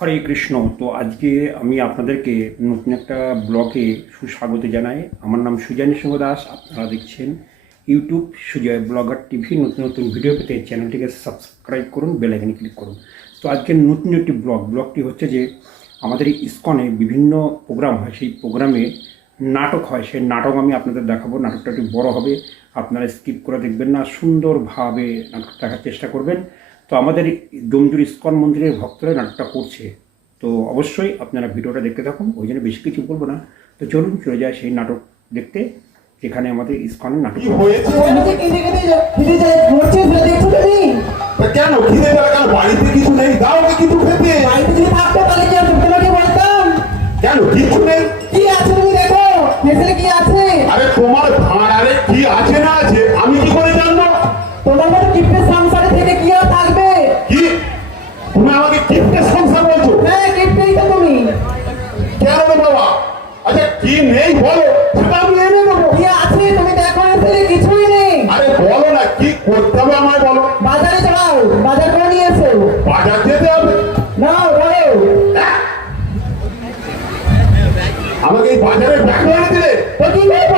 হরে কৃষ্ণ। তো আজকে আমি আপনাদেরকে নতুন একটা ব্লগে সুস্বাগত জানাই। আমার নাম সুজয় সিংহ দাস, আপনারা দেখছেন ইউটিউব সুজয় ব্লগার টিভি। নতুন নতুন ভিডিও পেতে চ্যানেলটিকে সাবস্ক্রাইব করুন, বেল আইকনে ক্লিক করুন। তো আজকের নতুন একটি ব্লগ। ব্লগটি হচ্ছে যে, আমাদের ইস্কনে বিভিন্ন প্রোগ্রাম হয়। সেই প্রোগ্রামে নাটক হয়। সেই নাটক আমি আপনাদের দেখাবো। নাটকটা একটু বড় হবে। আপনারা স্কিপ করে দেখবেন না। সুন্দরভাবে নাটক দেখার চেষ্টা করবেন। তো আমাদের ডোমজুর ইস্কন মন্দিরের ভক্তরা নাটকটা করছে। তো অবশ্যই আপনারা ভিডিওটা দেখতে থাকুন ওই জন্য বেশি কিছু বলব না। তো চলুন চলে যায় সেই নাটক দেখতে যেখানে আমাদের ইস্কনের নাটক কি হয়েছে? এমনিতে কেঁদে কেঁদে যা- কেঁদে যায়, মরছে, সেটা দেখছ তুমি? তা কেন? খিদে পেলে কেন বাড়িতে কিছু নেই দাও কিছু খেতে। বাড়িতে যদি থাকতো তাহলে কি আমি তোমাকে বলতাম? কেন? কিছু নেই। কি আছে তুমি দেখো, ভেতরে কি আছে? আরে তোমার ভাঁড়ারে কি আছে না আছে আমি কি করে জানব? তোমার মতো কিপ্টের সংসারে থেকে কি আর থাকবে? কি তুমি আমাকে কিপ্টে সংসার বলছো হ্যাঁ, কিপ্টেই তো তুমি। কেন রে বাবা আচ্ছা কি নেই বলো সেটা আমি এনে দেবো কি আছে তুমি দেখো ভেতরে কিছুই নেই। আরে বলো না কি করতে হবে আমায় বলো বাজারে যাও, বাজার করে নিয়ে এসো। বাজার যেতে হবে নাও, বলো। হ্যাঁ? আমাকে এই বাজারে ব্যাগ এনে দিলে তো কি করব?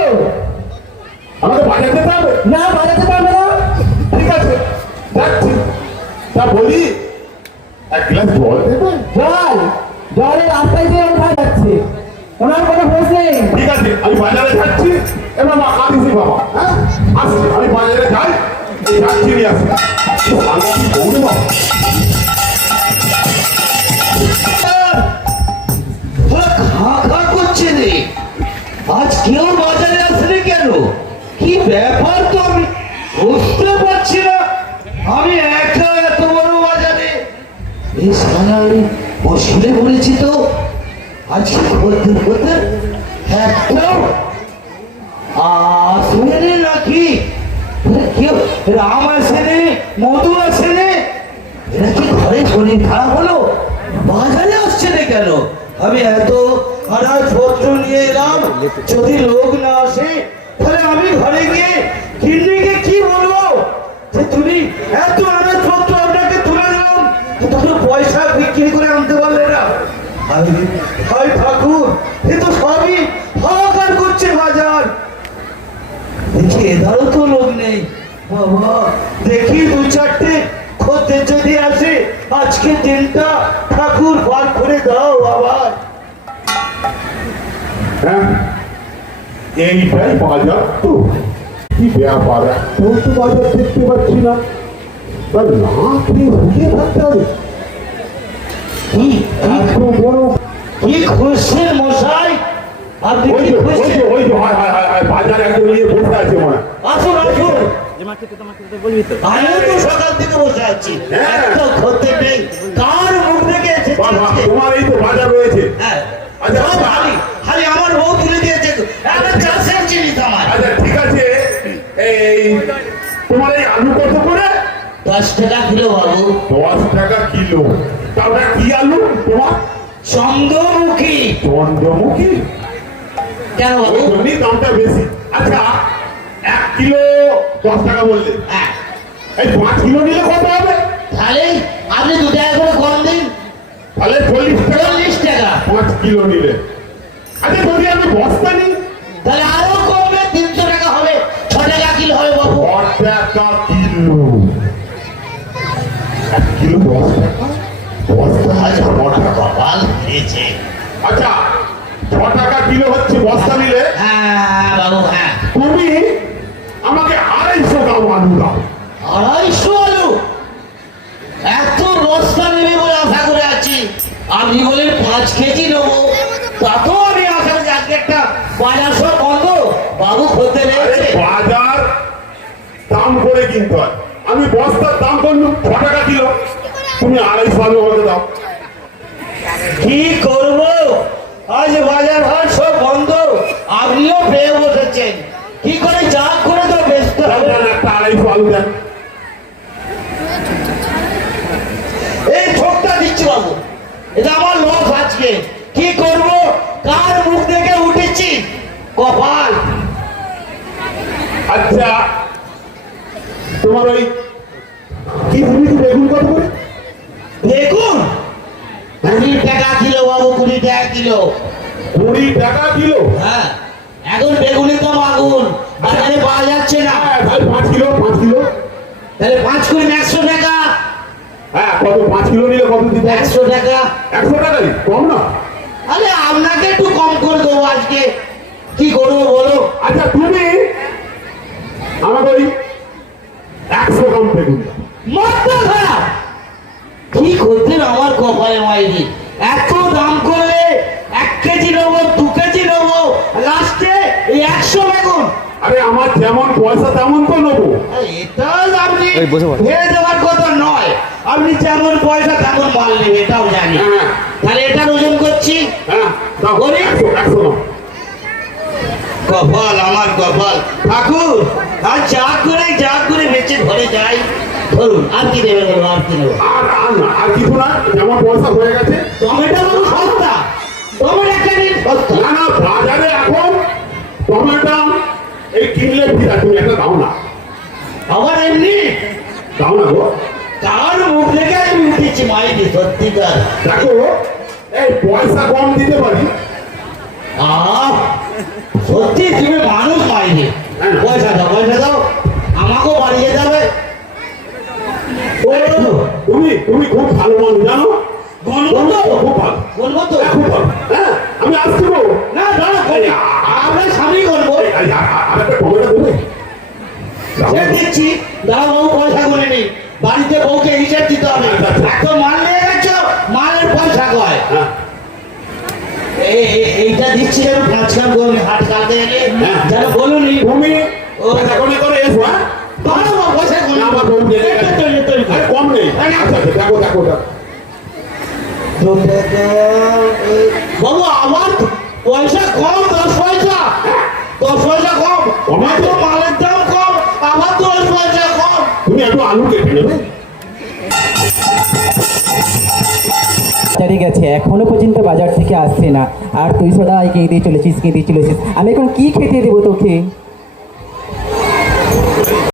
আমাকে বাজার যেতে হবে না, বাজাতে পারবে না। ঠিক আছে যাচ্ছি তা বলি এক গ্লাস জল দেবে জল, জলের রাস্তায় দিয়ে ওঠা যাচ্ছে। ওনার আমি বাজারে যাচ্ছি এ বাবা হ্যাঁ? আসছি, আমি বাজারে যাই যাচ্ছি নিয়ে আসি কেন? কি ব্যাপার তো আমি বুঝতে পারছি না। আমি একা এত বড় এই সারা পড়েছি তো। আজকে করতে একটাও আসেনি নাকি কেউ রাম আসেনি মধু এরা কি ঘরে শরীর খারাপ হলো? বাজারে আসছে না কেন? আমি এত আনাজপত্র নিয়ে এলাম, যদি লোক না আসে, তাহলে আমি ঘরে গিয়ে কিন্নিকে কি বলব? যে তুমি এত আনাজপত্র আপনাকে তুলে দিলাম তখন পয়সা বিক্রি করে আনতে পারলে না। আমি হাই ঠাকুর, এ তো সবই হাহাকার করছে বাজার দেখি এধারও তো লোক নেই। বাবা দেখি দু চারটে খদ্দে যদি আসে আজকে দিনটা ঠাকুর বার করে দাও বাবা। হ্যাঁ এইটাই বাজার তো। কি ব্যাপার একটাও তো বাজার দেখতে পাচ্ছি না। তা না খেয়ে হুকিয়ে থাকতে হবে। কি বড় কি খুঁজছেন মশাই ওই যে ওই ওই যে হায় হায় হায় বাজার একজন নিয়ে বসে আছে মনে আসুন আসুন। আমিও তো সকাল থেকে বসে আছি। একটা খদ্দের নেই। কার মুখ থেকে এসেছে তোমার এই তো বাজার রয়েছে। হ্যাঁ। আচ্ছা, খালি খালি আমার বউ তুলে দিয়েছে। একটা চাষের জিনিস আমার আচ্ছা ঠিক আছে। এই তোমার এই আলু কত করে? দশ টাকা কিলো বাবু। দশ টাকা কিলো। তাহলে কি আলু তোমার? চন্দ্রমুখী। চন্দ্রমুখী? কেন? ওই দামটা বেশি। আচ্ছা এক কিলো দশ টাকা বললে হ্যাঁ। এই পাঁচ কিলো নিলে কত হবে? তাহলে আপনি দু টাকা করে কম দিন। তাহলে চল্লিশ টাকা। চল্লিশ টাকা। পাঁচ কিলো নিলে। আচ্ছা যদি আমি বস্তা নিই? তাহলে আরও কমবে তিনশো টাকা হবে। ছ টাকা কিলো হবে বাবু ছ টাকা কিলো। এক কিলো দশ টাকা? ছ টাকা? খেয়েছে। আচ্ছা ছ টাকা কিলো হচ্ছে বস্তা নিলে। হ্যাঁ হ্যাঁ। তুমি আমাকে আড়াইশো গ্রাম আলু দাও। আড়াইশো আলু? এত বস্তা নেবে বলে আশা করে আছি। আপনি বলেন পাঁচ কেজি নেব। তাতেও আমি আশা করি আজকে একটা বাজার সব বন্ধ। বাবু বাজার দাম করে কিনতে হয়। আমি বস্তার দাম করলাম ছ টাকা কিলো। তুমি আড়াইশো আলু আমাকে দাও। কি করব আজ বাজার হাট সব বন্ধ। আপনিও পেয়ে বসেছেন। কি করে যা করে তো। ব্যস্ত হবে একটা আড়াইশো আলু দেন। এই ঠোকটা দিচ্ছি বাবু। এটা আমার লস আজকে। কি করব? কার মুখ দেখে উঠেছি? কপাল। আচ্ছা তোমার ওই কি তুমি কি বেগুন কত করে দেখুন হ্যাঁ? কুড়ি টাকা কিলো কুড়ি টাকা কিলো হ্যাঁ এখন বেগুনের দাম আগুন বাজারে পাওয়া যাচ্ছে না। হ্যাঁ, পাঁচ কিলো পাঁচ কিলো। তাহলে পাঁচ কুড়ি একশো টাকা। হ্যাঁ কত পাঁচ কিলো নিলে কত দিতে একশো টাকা। একশো টাকাই কম না। আরে আপনাকে একটু কম করে দেবো আজকে। কি করব বলো? আচ্ছা তুমি আমাকে ওই একশো গ্রাম বেগুন দাও। খারাপ। কি করতেন আমার কপালে মাইরি। এত দাম করলে এক কেজি নেব দু কেজি নেব লাস্টে এই একশো বেগুন আরে আমার যেমন পয়সা তেমন তো নেব। এটা আপনি ফেলে দেওয়ার কথা নয়। আপনি যেমন পয়সা তেমন মাল নেবে এটাও জানি। হ্যাঁ। তাহলে এটার ওজন করছি? হ্যাঁ কপাল আমার কপাল ঠাকুর আর যা করে যা করে বেঁচে ঘরে যাই। ধরুন আর কি দেবে বলব আর কি নেব আর আর কিছু না যেমন পয়সা হয়ে গেছে। টমেটো এই কিনলে ভিড়া তুমি একটা দাও না। আবার এমনি? দাও না গো। কার মুখ দেখে আমি উঠেছি মাইনি সত্যিকার। দেখো এই পয়সা কম দিতে পারি। আহ সত্যি তুমি মানুষ মাইনি পয়সা দাও পয়সা দাও। আমাকেও বাড়ি যেতে হবে ও তুমি তুমি খুব ভালো মানুষ জানো? বলব খুব ভালো। বলব তো? দিচ্ছি দাও বাবু পয়সা করে নি বাড়িতে বউকে হিসেব দিতে হবে। এত মাল নিয়ে গেছো মালের পয়সা কয়? হ্যাঁ। এই- এই- এইটা দিচ্ছি যেন পাঁচ করুন হাট হ্যাঁ। যেন বলুন তুমি ও। পয়সা করে করে এসো হ্যাঁ। পয়সা আমার বউ গেছে। কম নেই। আচ্ছা আচ্ছা, দেখো দেখো দেখো। বাবু আমার পয়সা কম দশ পয়সা। দশ পয়সা কম। আমার তো। মালের দাম কম আমার দশ পয়সা কম তুমি একটু আলু কেটে নেবে। গেছে, এখনও পর্যন্ত বাজার থেকে আসছে না। আর তুই সদা কে দিয়ে চলেছিস কে দিয়ে চলেছিস। আমি এখন কি খেতে দেবো তোকে?